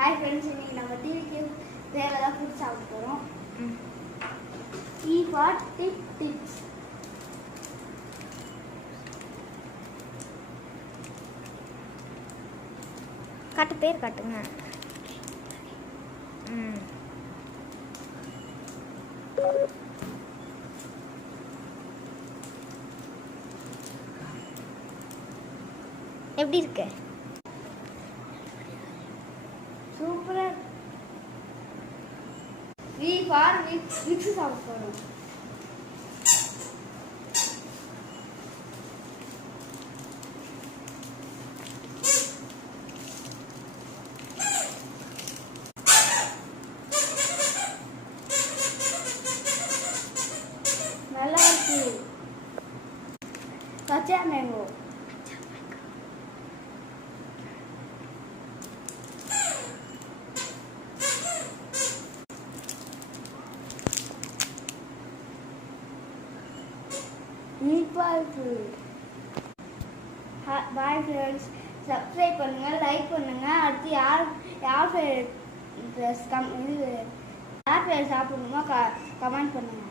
Hi friends, இன்னைக்கு நம்ம டிவிக்கு வேற ஏதாவது ஃபுட் சாப்பிட போறோம். for tips. காட்டு பேர் காட்டுங்க. எப்படி இருக்கு? சூப்பரா. மிக்ஸ் சாப்பிட போறோம். நல்லா இருக்கு. கச்சா மேங்கோ. Bye friends. சப்ஸ்கிரைப் பண்ணுங்க, லைக் பண்ணுங்க. அடுத்து யார் பேர் சாப்பிடணுமோ கமெண்ட் பண்ணுங்க.